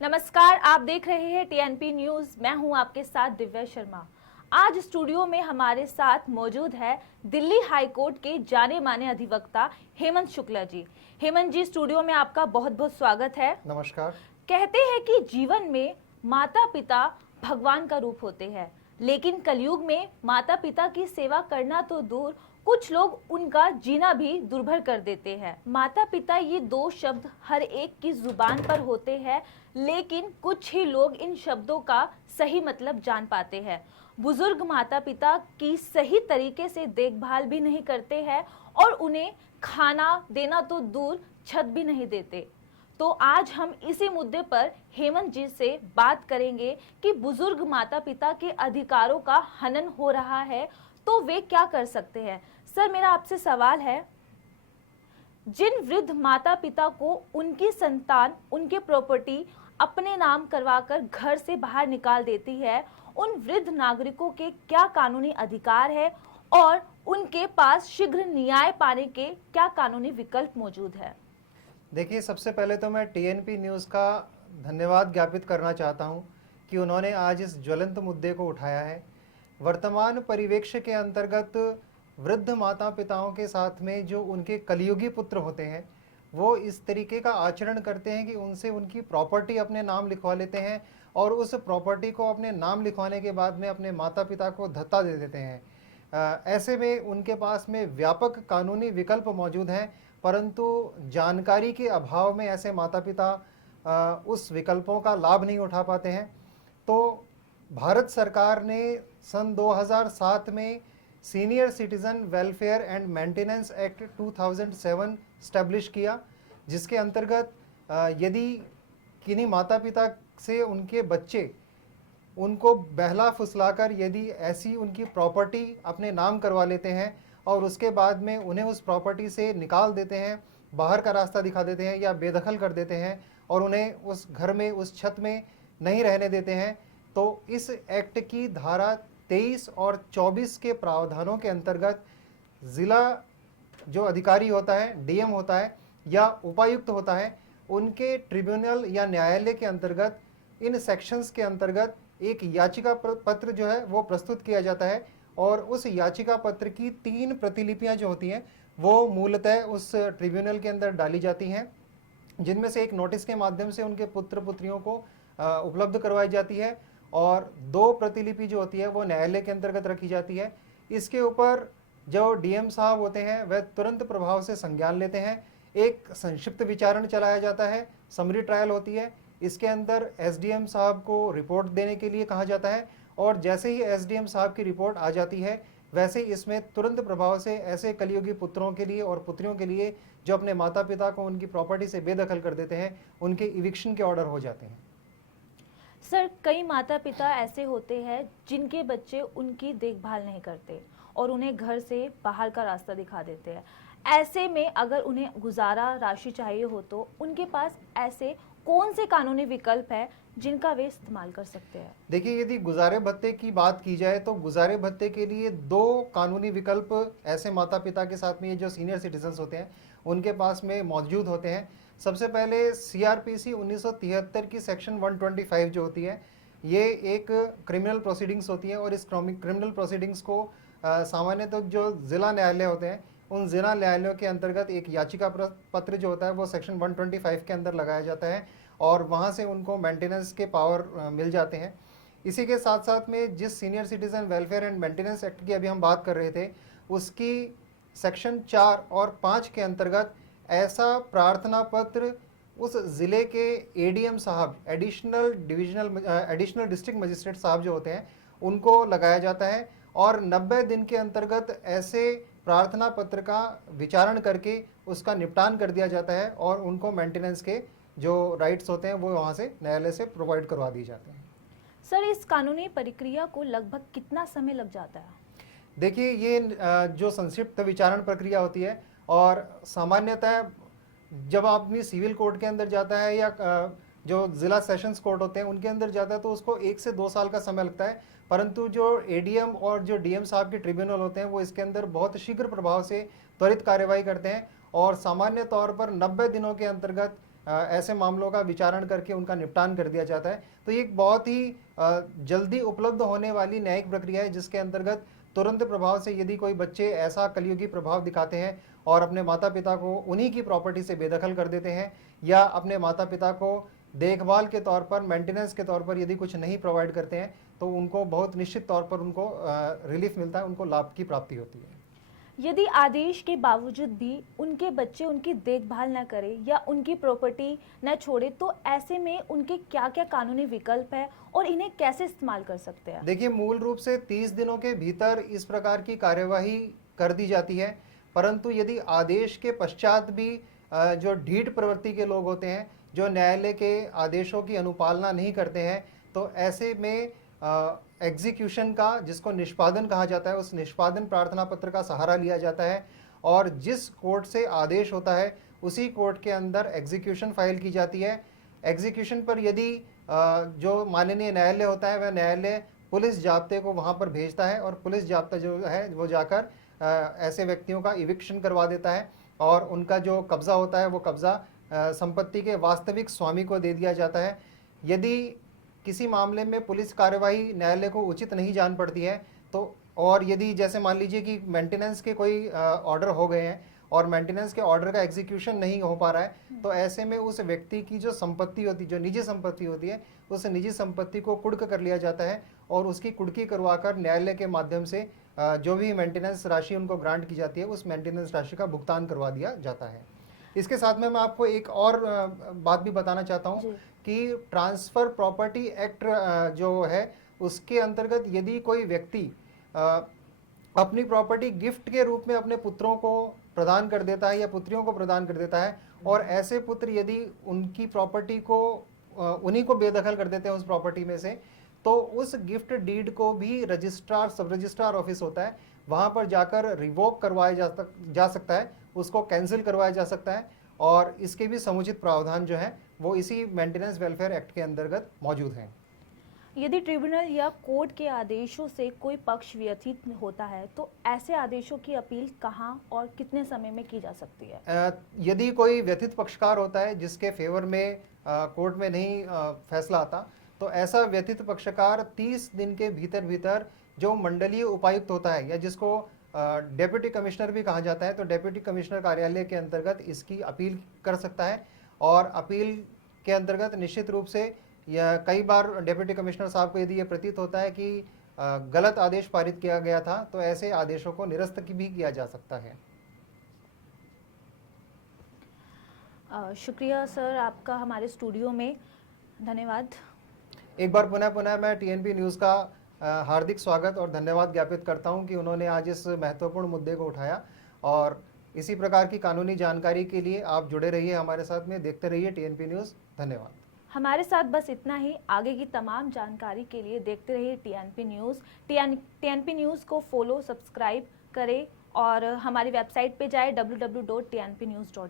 नमस्कार, आप देख रहे हैं टीएनपी न्यूज। मैं हूं आपके साथ दिव्या शर्मा। आज स्टूडियो में हमारे साथ मौजूद है दिल्ली हाई कोर्ट के जाने माने अधिवक्ता हेमंत शुक्ला जी। हेमंत जी, स्टूडियो में आपका बहुत बहुत स्वागत है। नमस्कार। कहते हैं कि जीवन में माता पिता भगवान का रूप होते हैं, लेकिन कलयुग में माता पिता की सेवा करना तो दूर, कुछ लोग उनका जीना भी दुर्भर कर देते हैं। माता पिता ये दो शब्द हर एक की जुबान पर होते हैं, लेकिन कुछ ही लोग इन शब्दों का सही मतलब जान पाते हैं। बुजुर्ग माता पिता की सही तरीके से देखभाल भी नहीं करते हैं और उन्हें खाना देना तो दूर, छत भी नहीं देते। तो आज हम इसी मुद्दे पर हेमंत जी से बात करेंगे कि बुजुर्ग माता पिता के अधिकारों का हनन हो रहा है तो वे क्या कर सकते हैं। सर, मेरा आपसे सवाल है, जिन वृद्ध माता पिता को उनकी संतान उनके प्रॉपर्टी अपने नाम करवाकर घर से बाहर निकाल देती है, उन वृद्ध नागरिकों के क्या कानूनी अधिकार है और उनके पास शीघ्र न्याय पाने के क्या कानूनी विकल्प मौजूद है? देखिए, सबसे पहले तो मैं टीएनपी न्यूज़ का धन्यवाद ज्ञापित करना चाहता हूं कि उन्होंने आज इस ज्वलंत मुद्दे को उठाया है। वर्तमान परिवेक्ष्य के अंतर्गत वृद्ध माता पिताओं के साथ में जो उनके कलयुगी पुत्र होते हैं, वो इस तरीके का आचरण करते हैं कि उनसे उनकी प्रॉपर्टी अपने नाम लिखवा लेते हैं और उस प्रॉपर्टी को अपने नाम लिखवाने के बाद में अपने माता पिता को धत्ता दे देते हैं। ऐसे में उनके पास में व्यापक कानूनी विकल्प मौजूद हैं, परंतु जानकारी के अभाव में ऐसे माता पिता उस विकल्पों का लाभ नहीं उठा पाते हैं। तो भारत सरकार ने सन 2007 में senior citizen welfare and maintenance act 2007 establish किया, जिसके अंतर्गत यदि किन्हीं माता पिता से उनके बच्चे उनको बहला फुसलाकर यदि ऐसी उनकी प्रॉपर्टी अपने नाम करवा लेते हैं और उसके बाद में उन्हें उस प्रॉपर्टी से निकाल देते हैं, बाहर का रास्ता दिखा देते हैं या बेदखल कर देते हैं और उन्हें उस घर में, उस छत में नहीं रहने देते हैं, तो इस एक्ट की धारा 23 और 24 के प्रावधानों के अंतर्गत ज़िला जो अधिकारी होता है, डीएम होता है या उपायुक्त होता है, उनके ट्रिब्यूनल या न्यायालय के अंतर्गत इन सेक्शंस के अंतर्गत एक याचिका पत्र जो है वो प्रस्तुत किया जाता है और उस याचिका पत्र की 3 प्रतिलिपियां जो होती हैं वो मूलतः उस ट्रिब्यूनल के अंदर डाली जाती हैं, जिनमें से एक नोटिस के माध्यम से उनके पुत्र पुत्रियों को उपलब्ध करवाई जाती है और 2 प्रतिलिपि जो होती है वो न्यायालय के अंतर्गत रखी जाती है। इसके ऊपर जो डीएम साहब होते हैं वह तुरंत प्रभाव से संज्ञान लेते हैं। एक संक्षिप्त विचारण चलाया जाता है, समरी ट्रायल होती है। इसके अंदर एसडीएम साहब को रिपोर्ट देने के लिए कहा जाता है और जैसे ही एसडीएम साहब की रिपोर्ट आ जाती है, वैसे ही इसमें तुरंत प्रभाव से ऐसे कलयुगी पुत्रों के लिए और पुत्रियों के लिए जो अपने माता पिता को उनकी प्रॉपर्टी से बेदखल कर देते हैं, उनके इविक्शन के ऑर्डर हो जाते हैं। सर, कई माता पिता ऐसे होते हैं जिनके बच्चे उनकी देखभाल नहीं करते और उन्हें घर से बाहर का रास्ता दिखा देते हैं। ऐसे में अगर उन्हें गुजारा राशि चाहिए हो तो उनके पास ऐसे कौन से कानूनी विकल्प है जिनका वे इस्तेमाल कर सकते हैं? देखिए, यदि गुजारे भत्ते की बात की जाए तो गुजारे भत्ते के लिए 2 कानूनी विकल्प ऐसे माता पिता के साथ में ये जो सीनियर सिटीजन्स होते हैं उनके पास में मौजूद होते हैं। सबसे पहले सीआरपीसी 1973 की सेक्शन 125 जो होती है, ये एक क्रिमिनल प्रोसीडिंग्स होती है और इस क्रिमिनल प्रोसीडिंग्स को सामान्यतः जो ज़िला न्यायालय होते हैं उन ज़िला न्यायालयों के अंतर्गत एक याचिका पत्र जो होता है वो सेक्शन 125 के अंदर लगाया जाता है और वहाँ से उनको मेंटेनेंस के पावर मिल जाते हैं। इसी के साथ साथ में जिस senior citizen welfare and maintenance act की अभी हम बात कर रहे थे, उसकी सेक्शन 4 और 5 के अंतर्गत ऐसा प्रार्थना पत्र उस ज़िले के एडीएम साहब, एडिशनल डिस्ट्रिक्ट मजिस्ट्रेट साहब जो होते हैं उनको लगाया जाता है और 90 दिन के अंतर्गत ऐसे प्रार्थना पत्र का विचारण करके उसका निपटान कर दिया जाता है और उनको मेंटेनेंस के जो राइट्स होते हैं वो वहाँ से न्यायालय से प्रोवाइड करवा दिए जाते हैं। सर, इस कानूनी प्रक्रिया को लगभग कितना समय लग जाता है? देखिए, ये जो संक्षिप्त विचारण प्रक्रिया होती है और सामान्यतः जब आप अपनी सिविल कोर्ट के अंदर जाता है या जो ज़िला सेशंस कोर्ट होते हैं उनके अंदर जाता है तो उसको 1 से 2 साल का समय लगता है, परंतु जो एडीएम और जो डीएम साहब के ट्रिब्यूनल होते हैं वो इसके अंदर बहुत शीघ्र प्रभाव से त्वरित कार्यवाही करते हैं और सामान्य तौर पर 90 दिनों के अंतर्गत ऐसे मामलों का विचारण करके उनका निपटान कर दिया जाता है। तो ये एक बहुत ही जल्दी उपलब्ध होने वाली न्यायिक प्रक्रिया है, जिसके अंतर्गत तुरंत प्रभाव से यदि कोई बच्चे ऐसा कलयुगी प्रभाव दिखाते हैं और अपने माता पिता को उन्हीं की प्रॉपर्टी से बेदखल कर देते हैं, या अपने माता पिता को देखभाल के तौर पर, मेंटेनेंस के तौर पर यदि कुछ नहीं प्रोवाइड करते हैं, तो उनको बहुत निश्चित तौर पर उनको रिलीफ मिलता है, उनको लाभ की प्राप्ति होती है। यदि आदेश के बावजूद भी उनके बच्चे उनकी देखभाल न करें या उनकी प्रॉपर्टी न छोड़े, तो ऐसे में उनके क्या क्या कानूनी विकल्प है और इन्हें कैसे इस्तेमाल कर सकते हैं? देखिए, मूल रूप से 30 दिनों के भीतर इस प्रकार की कार्यवाही कर दी जाती है, परंतु यदि आदेश के पश्चात भी जो ढीठ प्रवृत्ति के लोग होते हैं, जो न्यायालय के आदेशों की अनुपालना नहीं करते हैं, तो ऐसे में एग्जीक्यूशन का, जिसको निष्पादन कहा जाता है, उस निष्पादन प्रार्थना पत्र का सहारा लिया जाता है और जिस कोर्ट से आदेश होता है उसी कोर्ट के अंदर एग्जीक्यूशन फाइल की जाती है। एग्जीक्यूशन पर यदि जो माननीय न्यायालय होता है, वह न्यायालय पुलिस जाब्ते को वहाँ पर भेजता है और पुलिस जाब्ता जो है वो जाकर ऐसे व्यक्तियों का इविक्शन करवा देता है और उनका जो कब्ज़ा होता है वो कब्ज़ा संपत्ति के वास्तविक स्वामी को दे दिया जाता है। यदि किसी मामले में पुलिस कार्यवाही न्यायालय को उचित नहीं जान पड़ती है, तो और यदि जैसे मान लीजिए कि मेंटेनेंस के कोई ऑर्डर हो गए हैं और मेंटेनेंस के ऑर्डर का एग्जीक्यूशन नहीं हो पा रहा है, तो ऐसे में उस व्यक्ति की जो संपत्ति होती है, जो निजी संपत्ति होती है, उस निजी संपत्ति को कुर्क कर लिया जाता है और उसकी कुर्की करवाकर न्यायालय के माध्यम से जो भी मेंटेनेंस राशि उनको ग्रांट की जाती है, उस मेंटेनेंस राशि का भुगतान करवा दिया जाता है। इसके साथ में मैं आपको एक और बात भी बताना चाहता हूँ कि ट्रांसफ़र प्रॉपर्टी एक्ट जो है, उसके अंतर्गत यदि कोई व्यक्ति अपनी प्रॉपर्टी गिफ्ट के रूप में अपने पुत्रों को प्रदान कर देता है या पुत्रियों को प्रदान कर देता है, और ऐसे पुत्र यदि उनकी प्रॉपर्टी को उन्हीं को बेदखल कर देते हैं उस प्रॉपर्टी में से, तो उस गिफ्ट डीड को भी रजिस्ट्रार, सब रजिस्ट्रार ऑफिस होता है, वहाँ पर जाकर रिवोक करवाया जा सकता है, उसको कैंसिल करवाया जा सकता है और इसके भी समुचित प्रावधान जो है वो इसी मेंटेनेंस वेलफेयर एक्ट के अंतर्गत मौजूद हैं। यदि ट्रिब्यूनल या कोर्ट के आदेशों से कोई पक्ष व्यथित होता है, तो ऐसे आदेशों की अपील कहाँ और कितने समय में की जा सकती है? यदि कोई व्यथित पक्षकार होता है जिसके फेवर में कोर्ट में नहीं फैसला आता, तो ऐसा व्यथित पक्षकार 30 दिन के भीतर भीतर जो मंडलीय उपायुक्त होता है या जिसको डेप्यूटी कमिश्नर भी कहा जाता है, तो डेप्यूटी कमिश्नर कार्यालय के अंतर्गत इसकी अपील कर सकता है और अपील के अंतर्गत निश्चित रूप से या कई बार डेप्यूटी कमिश्नर साहब को यदि ये प्रतीत होता है कि गलत आदेश पारित किया गया था, तो ऐसे आदेशों को निरस्त भी किया जा सकता है। शुक्रिया सर आपका हमारे स्टूडियो में, धन्यवाद। एक बार पुनः मैं टीएनपी न्यूज़ का हार्दिक स्वागत और धन्यवाद ज्ञापित करता हूं कि उन्होंने आज इस महत्वपूर्ण मुद्दे को उठाया, और इसी प्रकार की कानूनी जानकारी के लिए आप जुड़े रहिए हमारे साथ में, देखते रहिए टीएनपी न्यूज़। धन्यवाद। हमारे साथ बस इतना ही। आगे की तमाम जानकारी के लिए देखते रहिए टीएनपी न्यूज़। टीएनपी न्यूज़ को फॉलो, सब्सक्राइब करें और हमारी वेबसाइट पे जाए www.tnpnews.in।